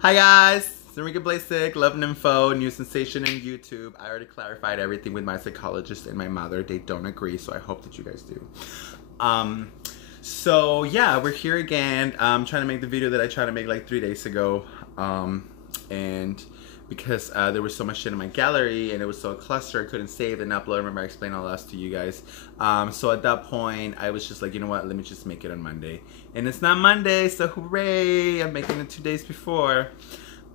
Hi guys, it's Enrique Blasik, Love and Info, new sensation in YouTube. I already clarified everything with my psychologist and my mother. They don't agree, so I hope that you guys do. So yeah, we're here again. I'm trying to make the video that I tried to make like 3 days ago. And because there was so much shit in my gallery and it was so clustered, I couldn't save and upload. Remember I explained all that to you guys. So at that point, I was just like, you know what, let me just make it on Monday. And it's not Monday, so hooray, I'm making it 2 days before.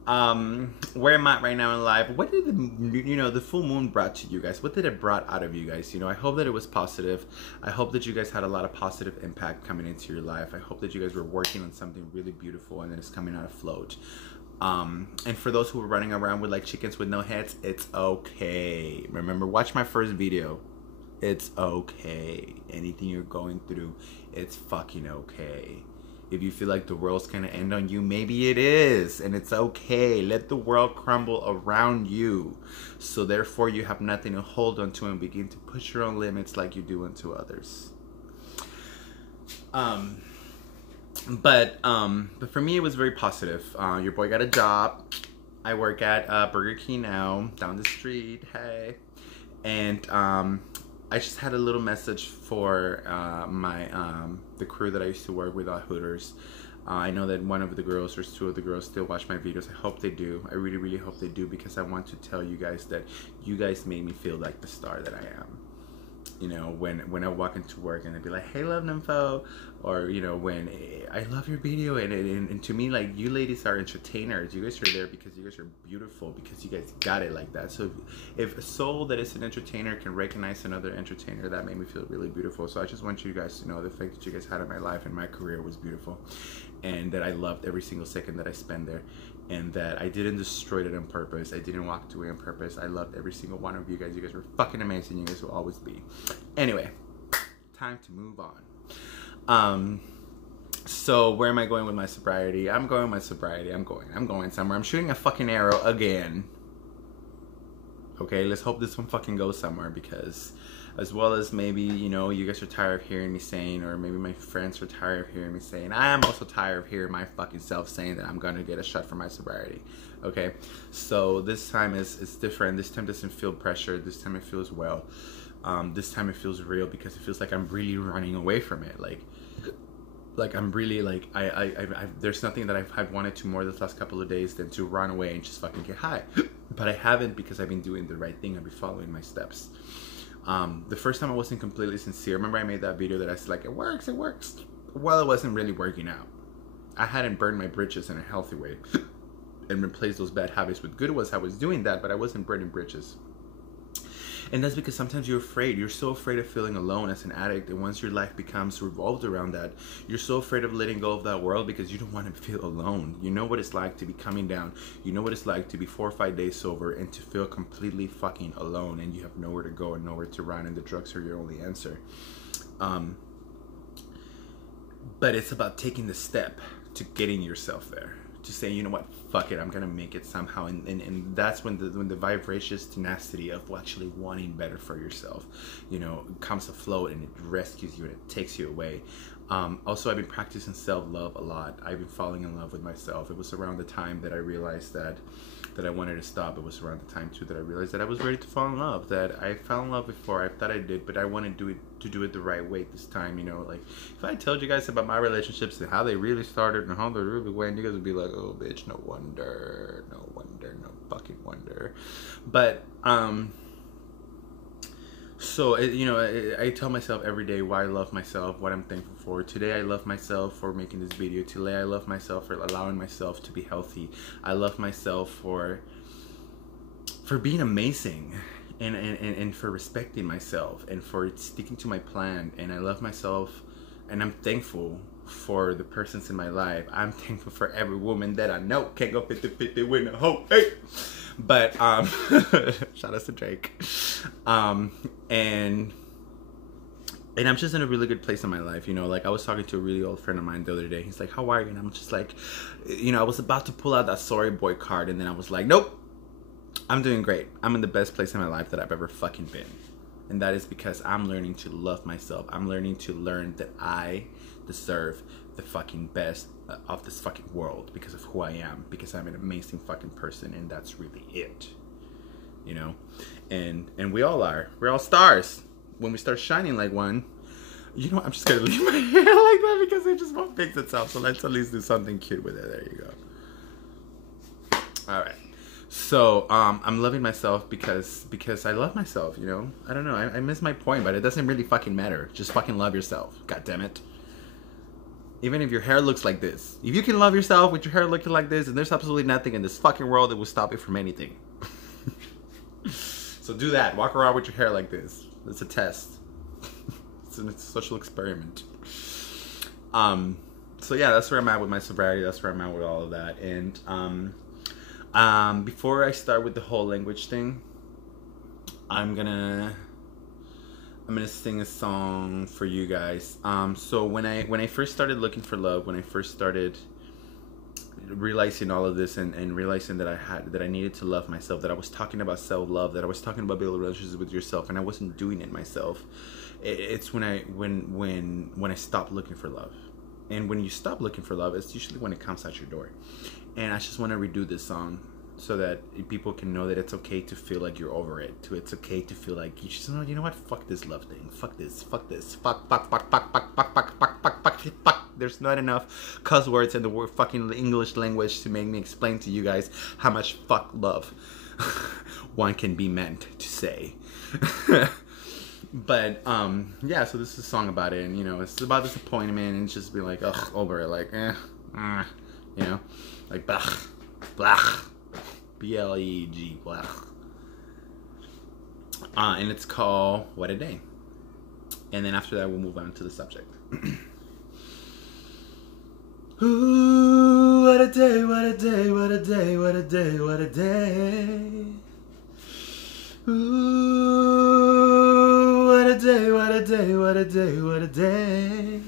Where am I right now in life? What did the full moon brought to you guys? What did it brought out of you guys? I hope that it was positive. I hope that you guys had a lot of positive impact coming into your life. I hope that you guys were working on something really beautiful and then it's coming out afloat. And for those who are running around with like chickens with no heads, it's okay. Remember, watch my first video. It's okay. Anything you're going through, it's fucking okay. If you feel like the world's gonna end on you, maybe it is, and it's okay. Let the world crumble around you. So therefore you have nothing to hold on to and begin to push your own limits like you do unto others. But for me, it was very positive. Your boy got a job. I work at Burger King now, down the street. Hey, and I just had a little message for the crew that I used to work with at Hooters. I know that one of the girls or two of the girls still watch my videos. I hope they do. I really, really hope they do, because I want to tell you guys that you guys made me feel like the star that I am. When I walk into work and they'd be like, hey, Love Nympho, or when I love your video, and to me, like, you ladies are entertainers. You guys are there because you guys are beautiful, because you guys got it like that. So if a soul that is an entertainer can recognize another entertainer, that made me feel really beautiful. So I just want you guys to know the fact that you guys had in my life and my career was beautiful, and that I loved every single second that I spent there, and that I didn't destroy it on purpose. I didn't walk away on purpose. I loved every single one of you guys. You guys were fucking amazing. You guys will always be. Anyway, time to move on. So where am I going with my sobriety? I'm going with my sobriety. I'm going somewhere. I'm shooting a fucking arrow again. Okay, let's hope this one fucking goes somewhere, because as well as maybe, you guys are tired of hearing me saying, or maybe my friends are tired of hearing me saying, I am also tired of hearing my fucking self saying that I'm gonna get a shot for my sobriety. Okay, so this time is different. This time doesn't feel pressure. This time it feels well. This time it feels real, because it feels like I'm really running away from it. Like I'm really like there's nothing that I've wanted to more this last couple of days than to run away and just fucking get high. But I haven't, because I've been doing the right thing. I've been following my steps. The first time I wasn't completely sincere. Remember I made that video that I said like, it works. Well, it wasn't really working out. I hadn't burned my bridges in a healthy way and replaced those bad habits with good ones. I was doing that, but I wasn't burning bridges. And that's because sometimes you're afraid. You're so afraid of feeling alone as an addict. And once your life becomes revolved around that, you're so afraid of letting go of that world, because you don't want to feel alone. You know what it's like to be coming down. You know what it's like to be 4 or 5 days sober and to feel completely fucking alone, and you have nowhere to go and nowhere to run, and the drugs are your only answer. But it's about taking the step to getting yourself there. To say, you know what, fuck it, I'm gonna make it somehow, and that's when the vivacious tenacity of actually wanting better for yourself, comes afloat, and it rescues you and it takes you away. Also, I've been practicing self-love a lot. I've been falling in love with myself. It was around the time that I realized that I wanted to stop. It was around the time too that I realized that I was ready to fall in love. That I fell in love before. I thought I did, but I wanted to do it the right way this time. Like if I told you guys about my relationships and how they really started and how they really went, you guys would be like, oh bitch, no wonder, no fucking wonder. But so, I tell myself every day why I love myself, what I'm thankful for. Today, I love myself for making this video. Today, I love myself for allowing myself to be healthy. I love myself for being amazing, and for respecting myself, and for sticking to my plan. And I love myself, and I'm thankful for the persons in my life. I'm thankful for every woman that I know. Can't go 50-50 with a hoe. Hey! But shout out to Drake. And I'm just in a really good place in my life. Like I was talking to a really old friend of mine the other day. He's like, how are you? And I'm just like, I was about to pull out that sorry boy card, and then I was like, nope, I'm doing great. I'm in the best place in my life that I've ever fucking been. And that is because I'm learning to love myself. I'm learning that I deserve the fucking best of this fucking world because of who I am, because I'm an amazing fucking person, and that's really it, you know. And we all are. We're all stars. When we start shining like one, you know what? I'm just gonna leave my hair like that because it just won't fix itself. So let's at least do something cute with it. There you go. All right. So I'm loving myself because I love myself, you know. I don't know. I missed my point, but it doesn't really fucking matter. Just fucking love yourself. God damn it. Even if your hair looks like this, if you can love yourself with your hair looking like this, and there's absolutely nothing in this fucking world that will stop you from anything. So do that. Walk around with your hair like this. It's a test. It's a social experiment. So yeah, that's where I'm at with my sobriety. That's where I'm at with all of that. And before I start with the whole language thing, I'm gonna sing a song for you guys. So when I first started looking for love, when I first started realizing all of this and realizing that I needed to love myself, that I was talking about self-love, that I was talking about building relationships with yourself, and I wasn't doing it myself. It's when I stopped looking for love. And when you stop looking for love, it's usually when it comes out your door. And I just want to redo this song so that people can know that it's okay to feel like you're over it. It's okay to feel like you just know, you know what? Fuck this love thing. Fuck this. Fuck this. Fuck. There's not enough cuss words in the word fucking English language to make me explain to you guys how much fuck love one can be meant to say. But yeah, so this is a song about it, and you know, it's about disappointment and just be like, ugh, over it, like, you know, like blah, blah, B-L-E-G, blah. And it's called What a Day. And then after that, we'll move on to the subject. Ooh, what a day, what a day, what a day, what a day, what a day. Ooh, what a day, what a day, what a day, what a day.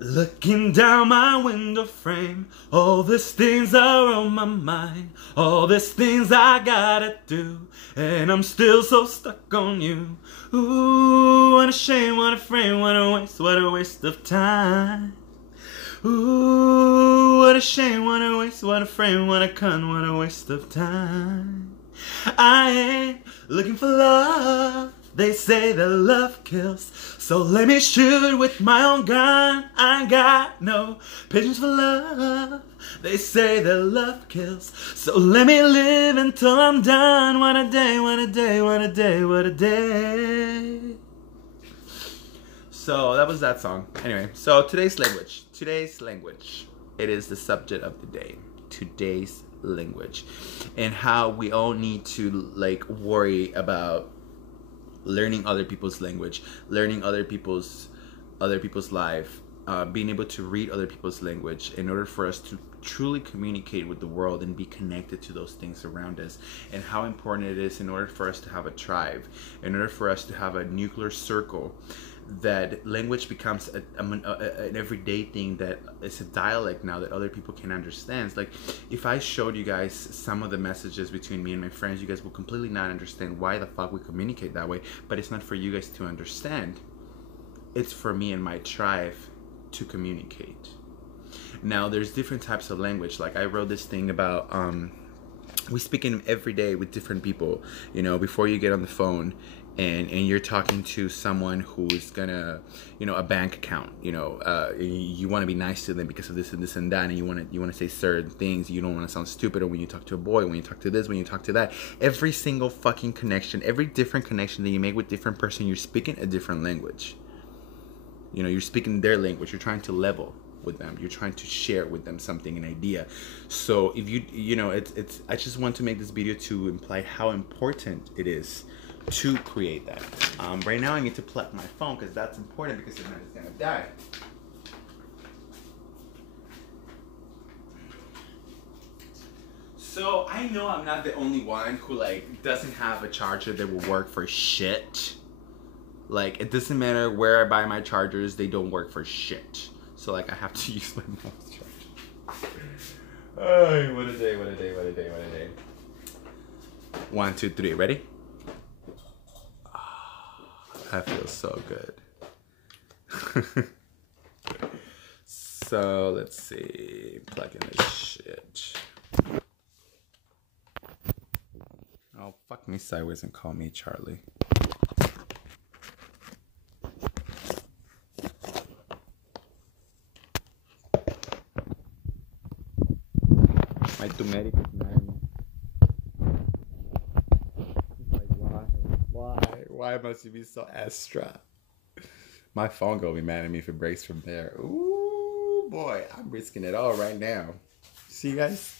Looking down my window frame, all these things are on my mind, all these things I gotta do, and I'm still so stuck on you. Ooh, what a shame, what a frame, what a waste of time. Ooh, what a shame, what a waste, what a frame, what a con, what a waste of time. I ain't looking for love. They say that love kills, so let me shoot with my own gun. I got no patience for love. They say that love kills, so let me live until I'm done. What a day, what a day, what a day, what a day. So that was that song. Anyway, so today's language. It is the subject of the day. Today's language. And how we all need to like worry about learning other people's language, learning other people's life, being able to read other people's language in order for us to truly communicate with the world and be connected to those things around us, and how important it is in order for us to have a tribe, in order for us to have a nuclear circle, that language becomes an everyday thing, that it's a dialect now that other people can understand. It's like if I showed you guys some of the messages between me and my friends, you guys will completely not understand why the fuck we communicate that way. But it's not for you guys to understand. It's for me and my tribe to communicate. Now there's different types of language. Like I wrote this thing about we speak in every day with different people, you know, before you get on the phone and you're talking to someone who's gonna, you know, a bank account, you know, you want to be nice to them because of this and this and that, and you want to say certain things. You don't want to sound stupid. Or when you talk to a boy, when you talk to this, when you talk to that, every single fucking connection, every different connection that you make with different person, you're speaking a different language. You know, you're speaking their language. You're trying to level with them. You're trying to share with them something, an idea. So if you know, it's I just want to make this video to imply how important it is to create that. Right now I need to plug my phone because that's important, because if not it's gonna die. So I know I'm not the only one who like doesn't have a charger that will work for shit. Like it doesn't matter where I buy my chargers, they don't work for shit. So like I have to use my mom's charger. Oh, what a day, what a day, what a day, what a day. 1, 2, 3, ready? That feels so good. So let's see. Plug in this shit. Oh, fuck me sideways and call me Charlie. My turmeric is mad at me. Like, why must you be so extra? My phone gonna be mad at me if it breaks from there. Ooh, boy, I'm risking it all right now. See, guys?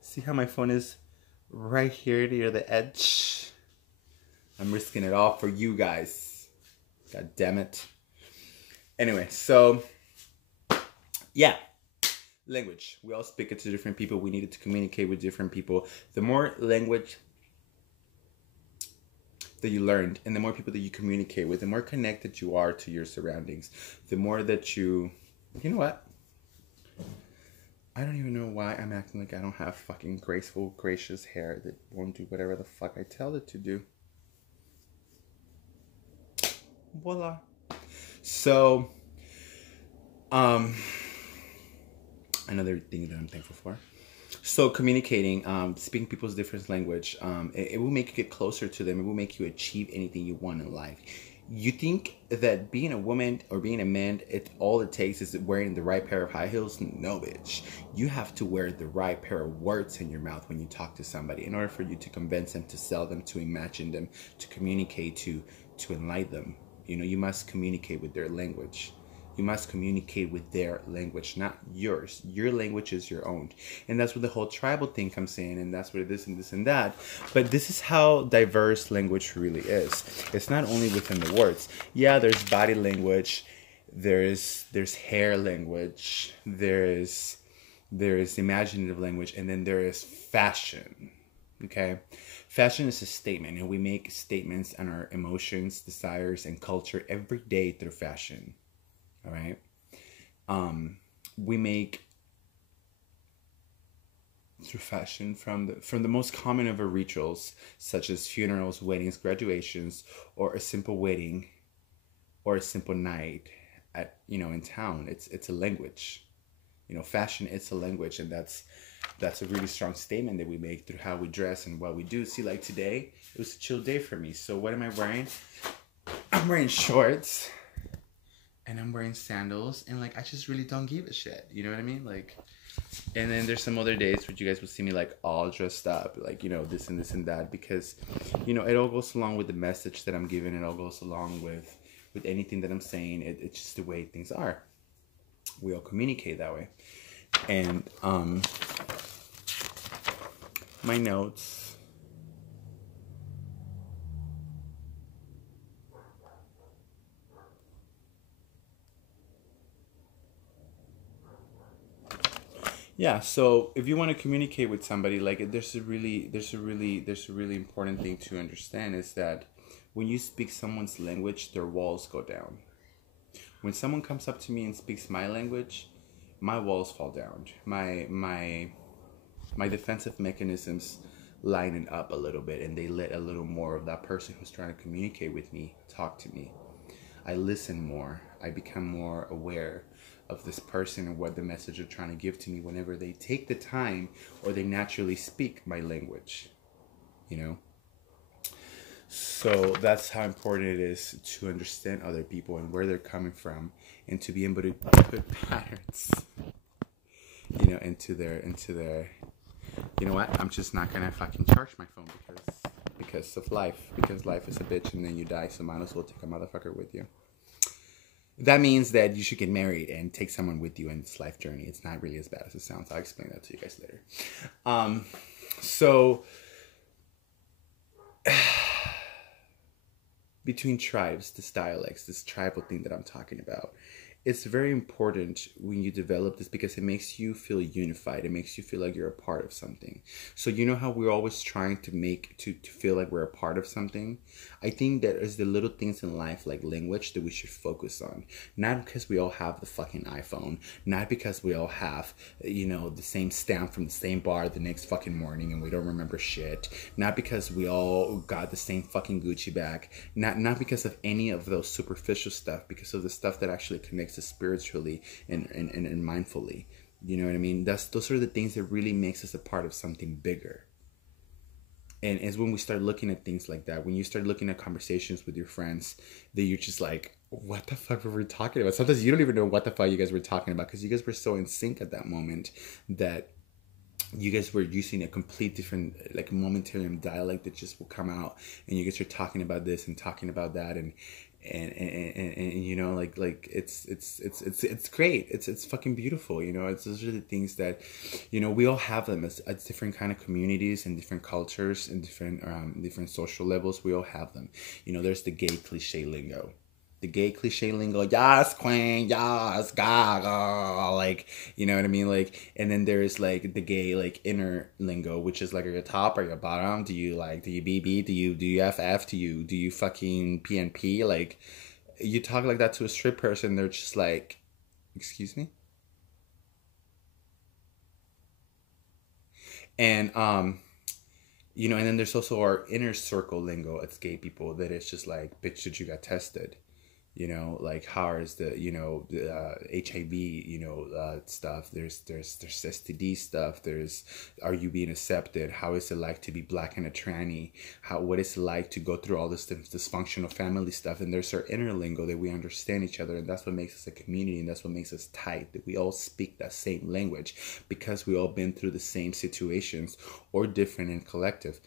See how my phone is right here near the edge? I'm risking it all for you guys. God damn it. Anyway, so, yeah. Language. We all speak it to different people. We needed to communicate with different people. The more language that you learned and the more people that you communicate with, the more connected you are to your surroundings. The more that you know what? I don't even know why I'm acting like I don't have fucking graceful, gracious hair that won't do whatever the fuck I tell it to do. Voila. So, another thing that I'm thankful for. So communicating, speaking people's different language, it will make you get closer to them. It will make you achieve anything you want in life. You think that being a woman or being a man, all it takes is wearing the right pair of high heels? No, bitch. You have to wear the right pair of words in your mouth when you talk to somebody in order for you to convince them, to sell them, to imagine them, to communicate, to enlighten them. You know, you must communicate with their language. You must communicate with their language, not yours. Your language is your own. And that's where the whole tribal thing comes in, and that's where this and this and that. But this is how diverse language really is. It's not only within the words. Yeah, there's body language, there's hair language, there's imaginative language, and then there is fashion. Okay? Fashion is a statement, and we make statements on our emotions, desires, and culture every day through fashion. All right. We make through fashion from the most common of our rituals, such as funerals, weddings, graduations, or a simple wedding, or a simple night at in town. It's a language. Fashion is a language, and that's a really strong statement that we make through how we dress and what we do. See, like today, it was a chill day for me. So what am I wearing? I'm wearing shorts. And I'm wearing sandals, and I just really don't give a shit. You know what I mean? And then there's some other days where you guys will see me all dressed up, this and this and that, because it all goes along with the message that I'm giving. It all goes along with anything that I'm saying. It's just the way things are. We all communicate that way. And my notes. Yeah, so if you want to communicate with somebody, there's a really important thing to understand is that when you speak someone's language, their walls go down. When someone comes up to me and speaks my language, my walls fall down. My defensive mechanisms lighten up a little bit, and they let a little more of that person who's trying to communicate with me talk to me. I listen more. I become more aware of this person and what the message they're trying to give to me whenever they take the time or they naturally speak my language, So that's how important it is to understand other people and where they're coming from, and to be able to put patterns, into their, you know what? I'm just not gonna fucking charge my phone because of life, because life is a bitch and then you die, so might as well take a motherfucker with you. That means that you should get married and take someone with you in this life journey. It's not really as bad as it sounds. I'll explain that to you guys later. So between tribes, this dialects, this tribal thing that I'm talking about, it's very important when you develop this because it makes you feel unified. It makes you feel like you're a part of something. So you know how we're always trying to feel like we're a part of something? I think that is the little things in life like language that we should focus on. Not because we all have the fucking iPhone. Not because we all have, the same stamp from the same bar the next fucking morning and we don't remember shit. Not because we all got the same fucking Gucci bag. Not because of any of those superficial stuff. Because of the stuff that actually connects connects us spiritually and mindfully. You know what I mean? Those are the things that really makes us a part of something bigger. And it's when we start looking at things like that, when you start looking at conversations with your friends, that you're just like, what the fuck were we talking about? Sometimes you don't even know what the fuck you guys were talking about, because you guys were so in sync at that moment that you guys were using a complete different, like, momentary dialect that just will come out, and you guys are talking about this and talking about that, and you know, like it's great. It's fucking beautiful. You know, it's those are the things that, you know, we all have them as different kind of communities and different cultures and different social levels. We all have them. You know, there's the gay cliche lingo. The gay cliche lingo, yes, queen, yes, gaga, like, you know what I mean? Like, and then there's like the gay, like, inner lingo, which is like, are you top or your bottom? Do you BB? Do you FF? Do you fucking PNP? Like, you talk like that to a straight person, they're just like, excuse me? And, you know, and then there's also our inner circle lingo as gay people that is just like, bitch, did you got tested? You know, like, how is the, you know, the HIV, you know, stuff. There's STD stuff. There's, are you being accepted? How is it like to be black and a tranny? What is it like to go through all this dysfunctional family stuff? And there's our inner lingo that we understand each other, and that's what makes us a community, and that's what makes us tight. That we all speak that same language because we all been through the same situations, or different and collective.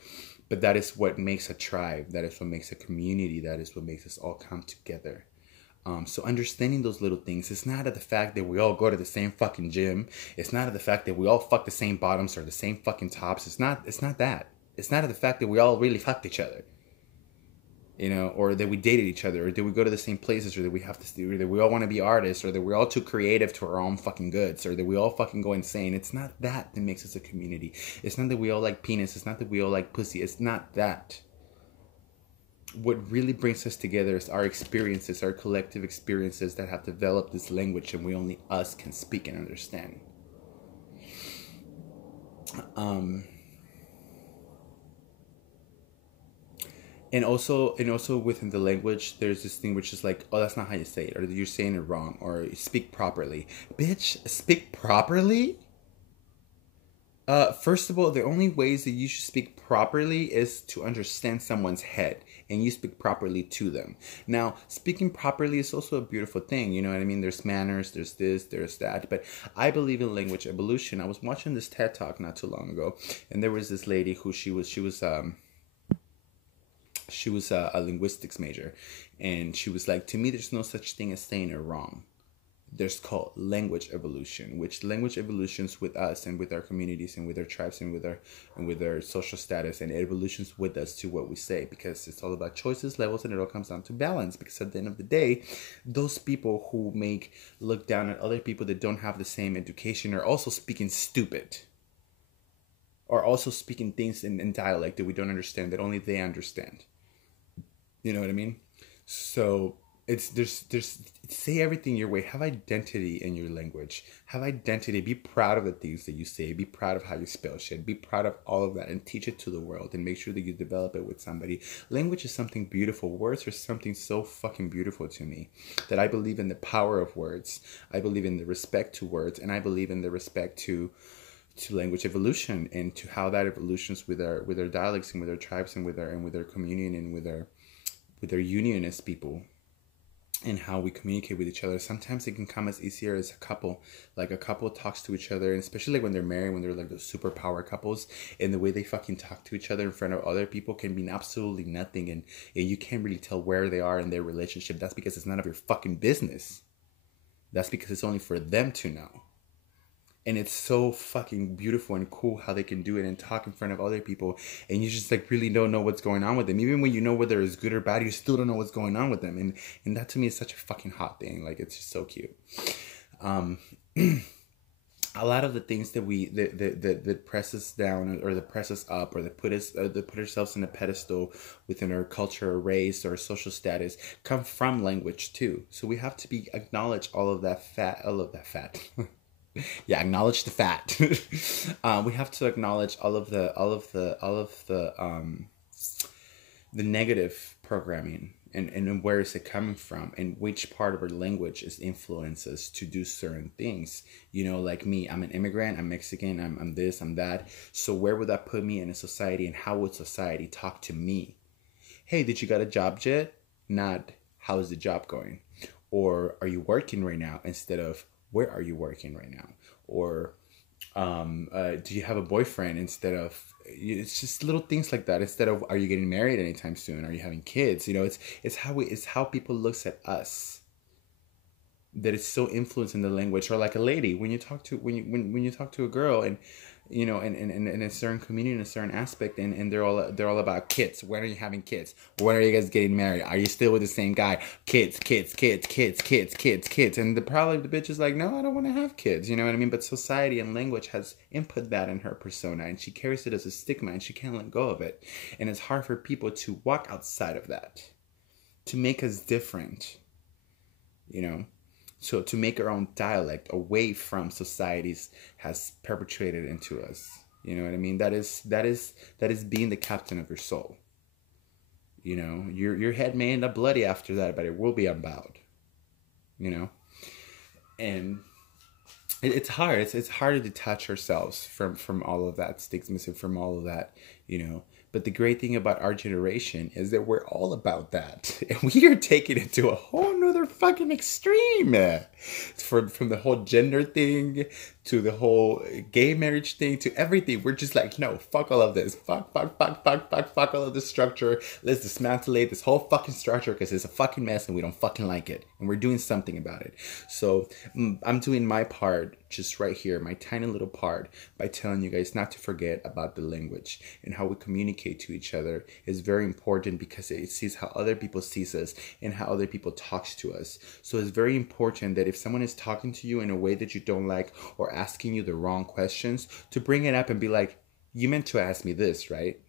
But that is what makes a tribe. That is what makes a community. That is what makes us all come together. So understanding those little things, it's not at the fact that we all go to the same fucking gym. It's not at the fact that we all fuck the same bottoms or the same fucking tops. It's not that. It's not at the fact that we all really fucked each other. You know, or that we dated each other, or that we go to the same places, or that we have to, or that we all want to be artists, or that we're all too creative to our own fucking goods, or that we all fucking go insane. It's not that makes us a community. It's not that we all like penis. It's not that we all like pussy. It's not that. What really brings us together is our experiences, our collective experiences that have developed this language, and we only us can speak and understand. And also within the language, there's this thing which is like, oh, that's not how you say it, or you're saying it wrong, or speak properly. Bitch, speak properly? First of all, the only ways that you should speak properly is to understand someone's head, and you speak properly to them. Now, speaking properly is also a beautiful thing, you know what I mean? There's manners, there's this, there's that, but I believe in language evolution. I was watching this TED Talk not too long ago, and there was this lady who she was a linguistics major, and she was like, to me, there's no such thing as saying it wrong. There's called language evolution, which language evolutions with us and with our communities and with our tribes and with our social status, and it evolutions with us to what we say, because it's all about choices, levels, and it all comes down to balance. Because at the end of the day, those people who look down at other people that don't have the same education are also speaking stupid, or also speaking things in dialect that we don't understand, that only they understand. You know what I mean? So there's say everything your way. Have identity in your language. Have identity. Be proud of the things that you say. Be proud of how you spell shit. Be proud of all of that, and teach it to the world, and make sure that you develop it with somebody. Language is something beautiful. Words are something so fucking beautiful to me, that I believe in the power of words. I believe in the respect to words, and I believe in the respect to language evolution, and to how that evolutions with our dialects, and with our tribes, and with our communion, and with our union as people, and how we communicate with each other. Sometimes it can come as easier as a couple. Like, a couple talks to each other, and especially like when they're married, when they're like those superpower couples, and the way they fucking talk to each other in front of other people can mean absolutely nothing, and you can't really tell where they are in their relationship. That's because it's none of your fucking business. That's because it's only for them to know. And it's so fucking beautiful and cool how they can do it and talk in front of other people, and you just like really don't know what's going on with them. Even when you know whether it's good or bad, you still don't know what's going on with them. And that to me is such a fucking hot thing. Like, it's just so cute. A lot of the things that press us down, or that press us up, or that put ourselves in a pedestal within our culture, or race, or social status, come from language too. So we have to acknowledge all of that fat. Yeah, acknowledge the fat. We have to acknowledge all of the negative programming and where is it coming from, and which part of our language is influences to do certain things. You know, like me, I'm an immigrant, I'm Mexican, I'm this, I'm that. So where would that put me in a society, and how would society talk to me? Hey, did you got a job yet? Not, how is the job going? Or are you working right now, instead of where are you working right now? Or do you have a boyfriend, instead of, it's just little things like that, instead of are you getting married anytime soon, are you having kids? You know, it's how people looks at us that is so influencing the language. Or like a lady, when you talk to, when you talk to a girl, and you know, in a certain community, in a certain aspect, and they're all about kids. When are you having kids? When are you guys getting married? Are you still with the same guy? Kids, kids, kids, kids, kids, kids, kids. And probably the bitch is like, no, I don't want to have kids. You know what I mean? But society and language has input that in her persona, and she carries it as a stigma, and she can't let go of it. And it's hard for people to walk outside of that, to make us different, you know. So to make our own dialect away from societies has perpetrated into us. You know what I mean? That is being the captain of your soul. You know, your head may end up bloody after that, but it will be unbowed. You know, and it's hard. It's hard to detach ourselves from all of that stigmatism, from all of that. You know. But the great thing about our generation is that we're all about that. And we are taking it to a whole nother fucking extreme. From the whole gender thing, to the whole gay marriage thing, to everything. We're just like, no, fuck all of this. Fuck all of this structure. Let's dismantle this whole fucking structure, because it's a fucking mess and we don't fucking like it. And we're doing something about it. So I'm doing my part just right here, my tiny little part, by telling you guys not to forget about the language, and how we communicate to each other is very important, because it sees how other people sees us, and how other people talks to us. So it's very important that if someone is talking to you in a way that you don't like, or asking you the wrong questions, to bring it up and be like, you meant to ask me this, right?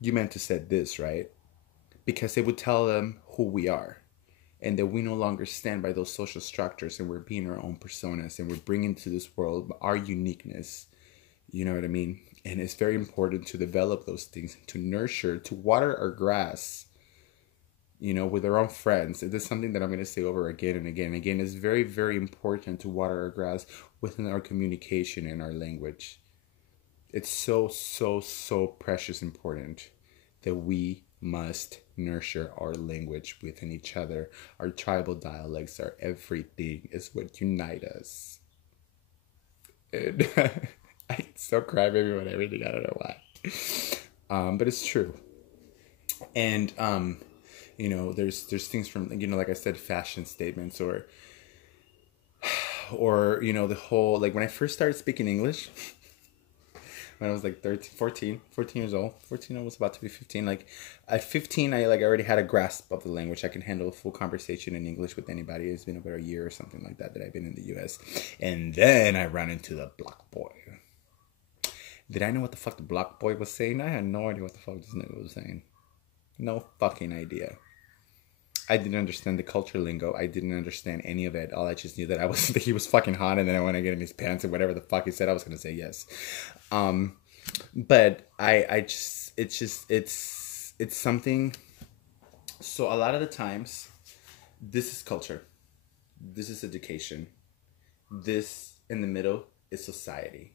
You meant to said this, right? Because it would tell them who we are, and that we no longer stand by those social structures, and we're being our own personas, and we're bringing to this world our uniqueness. You know what I mean? And it's very important to develop those things, to nurture, to water our grass, you know, with our own friends. It is something that I'm going to say over again and again and again. It's very, very important to water our grass within our communication and our language. It's so, so, so precious important that we must nurture our language within each other. Our tribal dialects are everything. It's what unite us. And I still cry baby on everything. I don't know why. But it's true. And you know, there's things from, you know, like I said, fashion statements, or you know, the whole, like when I first started speaking English, when I was like 14 years old. 14, I was about to be 15. Like at 15, I already had a grasp of the language. I can handle a full conversation in English with anybody. It's been about a year or something like that I've been in the US. And then I ran into the black boy. Did I know what the fuck the black boy was saying? I had no idea what the fuck this nigga was saying. No fucking idea. I didn't understand the culture lingo. I didn't understand any of it. All I just knew that he was fucking hot, and then I want to get in his pants, and whatever the fuck he said, I was gonna say yes. But it's something. So a lot of the times, this is culture, this is education, this in the middle is society.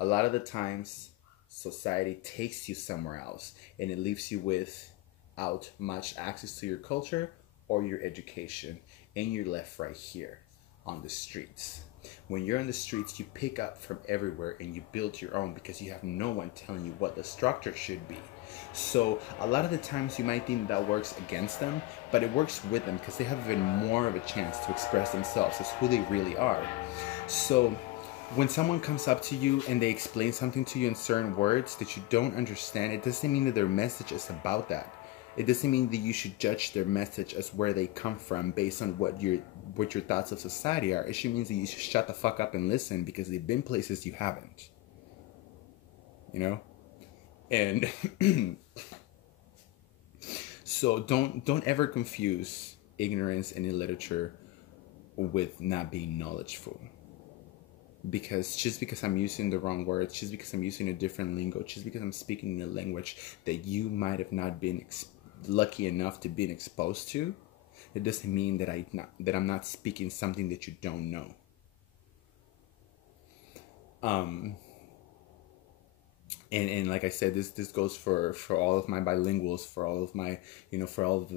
A lot of the times, society takes you somewhere else, and it leaves you without much access to your culture or your education, and you're left right here on the streets. When you're on the streets, you pick up from everywhere and you build your own, because you have no one telling you what the structure should be. So a lot of the times you might think that works against them, but it works with them, because they have even more of a chance to express themselves as who they really are. So when someone comes up to you and they explain something to you in certain words that you don't understand, it doesn't mean that their message is about that. It doesn't mean that you should judge their message as where they come from based on what your thoughts of society are. It should mean that you should shut the fuck up and listen, because they've been places you haven't. You know? And so don't ever confuse ignorance and illiterature with not being knowledgeful. Because just because I'm using the wrong words, just because I'm using a different lingo, just because I'm speaking in a language that you might have not been lucky enough to be exposed to, it doesn't mean that I'm not speaking something that you don't know. And like I said, this goes for all of my bilinguals, for all of my, for all of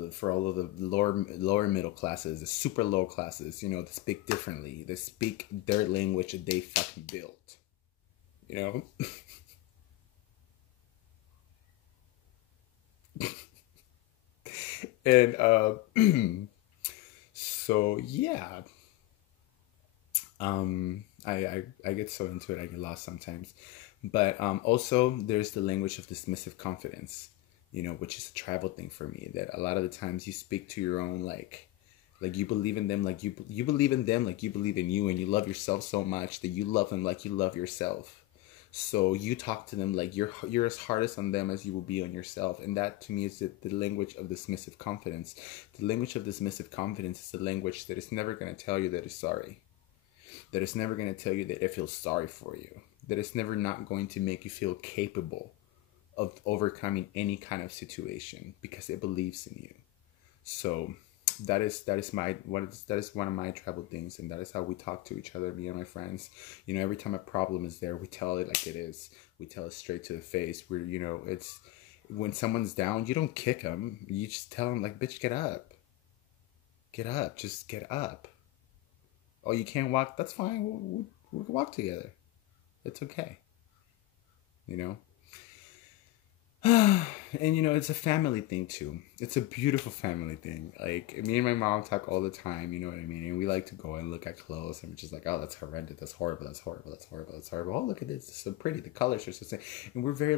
the lower middle classes, the super low classes, that speak differently, that speak their language that they fucking built, and so yeah, I get so into it, I get lost sometimes. But also, there's the language of dismissive confidence, which is a tribal thing for me. That a lot of the times you speak to your own, like you believe in them, like you believe in them, like you believe in you, and you love yourself so much that you love them like you love yourself. So you talk to them like you're as hardest on them as you will be on yourself, and that to me is the language of dismissive confidence. The language of dismissive confidence is the language that is never going to tell you that it's sorry. That it's never going to tell you that it feels sorry for you. That it's never not going to make you feel capable of overcoming any kind of situation because it believes in you. So that is one of my tribal things, and that is how we talk to each other, me and my friends. Every time a problem is there, we tell it like it is. We tell it straight to the face. It's when someone's down, you don't kick them. You just tell them like, bitch, get up. Get up. Just get up. Oh, you can't walk? That's fine. We'll walk together. It's okay. And it's a family thing too. It's a beautiful family thing. Like, me and my mom talk all the time, you know what I mean? And we like to go and look at clothes, and we're just like, oh, that's horrendous, that's horrible, that's horrible, that's horrible, that's horrible. Oh, look at this, it's so pretty, the colors are so same. And we're very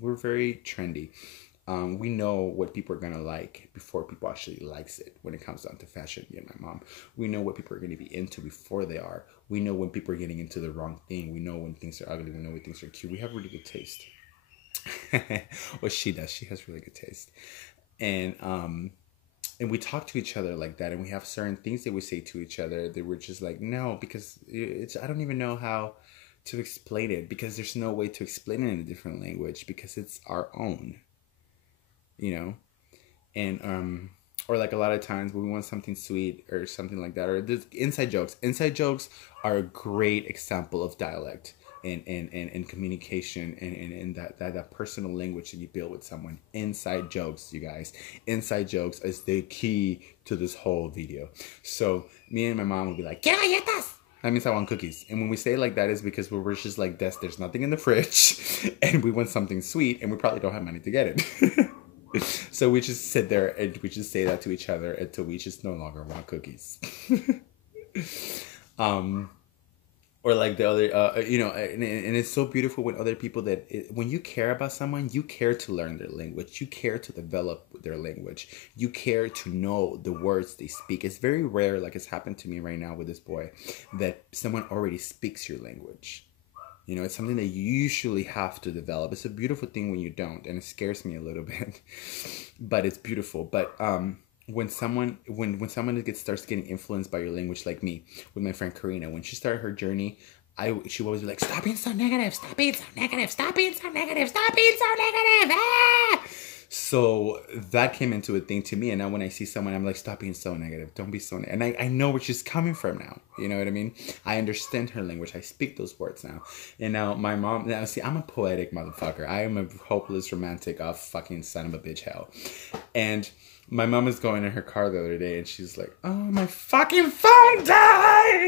we're very trendy. We know what people are gonna like before people actually likes it. When it comes down to fashion, me and my mom, we know what people are gonna be into before they are. We know when people are getting into the wrong thing. We know when things are ugly. We know when things are cute. We have really good taste. Well, she does. She has really good taste, and we talk to each other like that, and we have certain things that we say to each other that we're just like, no, because I don't even know how to explain it, because there's no way to explain it in a different language, because it's our own. And or like a lot of times when we want something sweet or something like that, or there's inside jokes. Inside jokes are a great example of dialect and communication and that personal language that you build with someone. Inside jokes, you guys. Inside jokes is the key to this whole video. So me and my mom will be like, "¿Qué galletas?" That means I want cookies. And when we say it like that is because we're just like, there's nothing in the fridge and we want something sweet and we probably don't have money to get it. So we just sit there and we just say that to each other until we just no longer want cookies. Or like the other, and it's so beautiful when other people when you care about someone, you care to learn their language. You care to develop their language. You care to know the words they speak. It's very rare, like it's happened to me right now with this boy, that someone already speaks your language. It's something that you usually have to develop. It's a beautiful thing when you don't, and it scares me a little bit, but it's beautiful. But when someone starts getting influenced by your language, like me with my friend Karina, when she started her journey, she would always be like, "Stop being so negative! Stop being so negative! Stop being so negative! Stop being so negative!" Ah! So that came into a thing to me, and now when I see someone, I'm like, "Stop being so negative! Don't be so negative." And I know where she's coming from now. You know what I mean? I understand her language. I speak those words now. And now my mom. Now see, I'm a poetic motherfucker. I am a hopeless romantic of fucking son of a bitch hell. And my mom was going in her car the other day, and she's like, "Oh, my fucking phone died!"